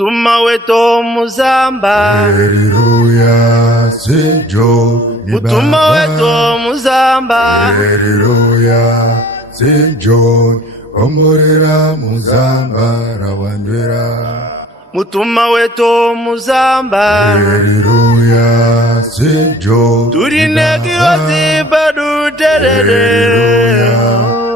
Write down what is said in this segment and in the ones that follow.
Mutuma wetu muzamba, Haleluya, St. John mutuma wetu muzamba, Haleluya, St. John omorera muzamba rawandwera. Mutuma wetu muzamba, Haleluya, St. John turine kirozi badu terere.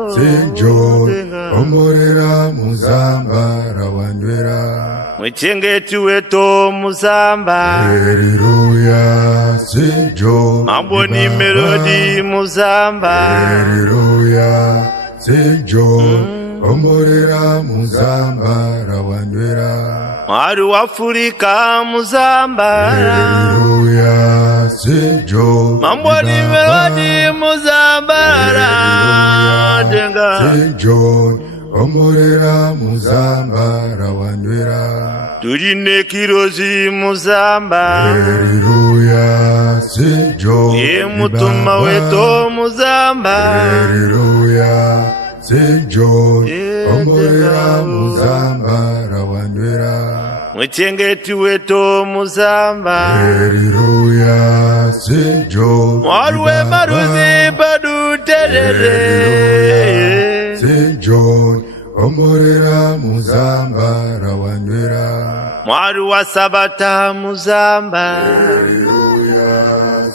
St. John omorera muzamba rawandwera. Mwichengeti wetu muzamba, Haleluya, St. John mambo ni melodi muzamba. Haleluya, St. John omorera muzamba rawandwera. Mwari wa Afrika muzamba, Haleluya, St. John mambo ni melodi muzamba. St. John omorera muzamba rawandwera. Turine kirozi muzamba, Haleluya, St. John ye mutuma wetu muzamba. Haleluya, St. John omorera muzamba rawandwera. Mwichengeti wetu muzamba, Haleluya, St. John mwaruwe maruzi badu terere. St. John omorera muzamba rawandwera. Mwari wa Sabata muzamba, Haleluya,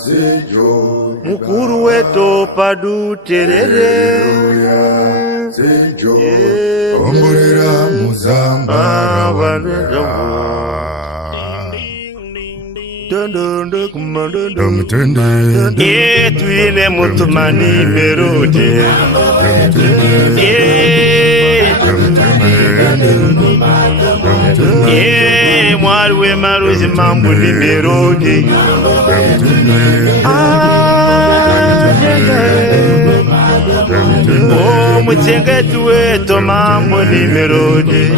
St. John mukuru wetu padu terere. Haleluya, St. John omorera muzamba rawandwera. Tuine mutumani merode. Mwari we maruzi mambo ni merode. Mwichengeti wetu mambo ni merode.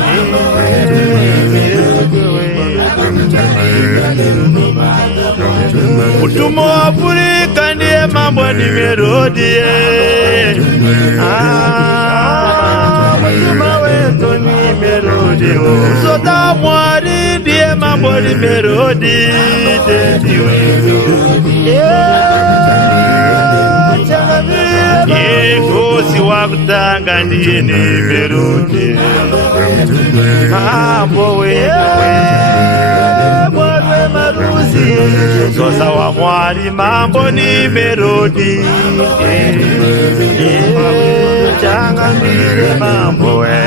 Mutuma wa Afrika ndiye mambo ni melodi. Mutuma wetu ni melodi. Sota mwari ndiye mambo ni melodi. Kosi wa kutanga ndiye ni melodi. Mambo wewe maruzi sosa wa mwari mambo ni melodi. Changambire mambo we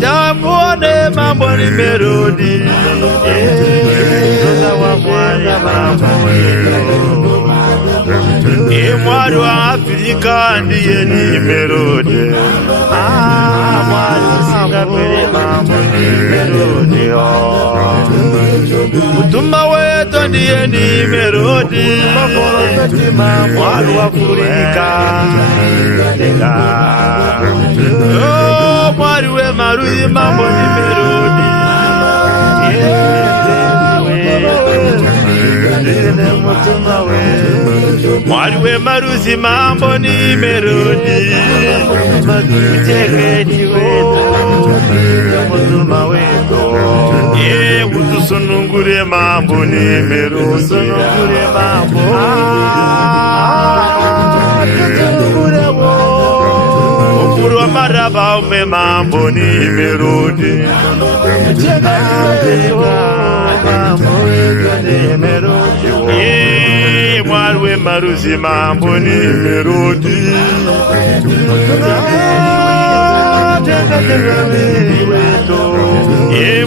tambone mambo ni melodi. Sosa wa mwari mambo we mwari wa Afrika ndiye ni melodi. Mwari Singapore mambo ni melodi. Mutuma wetu ndiye ni melodi. Mwari wa Afrika mwari we maruzi mambo ni melodi. Mwari we maruzi mambo ni melodi. Mwichengeti wetu mutuma wetu. Utusunungure mambo ni melodi. Ukuru wa maraba ume mambo ni melodi. Mwari we maruzi mambo ni melodi.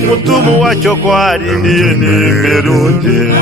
Mutumu wa chokwari ndiye ni melodi.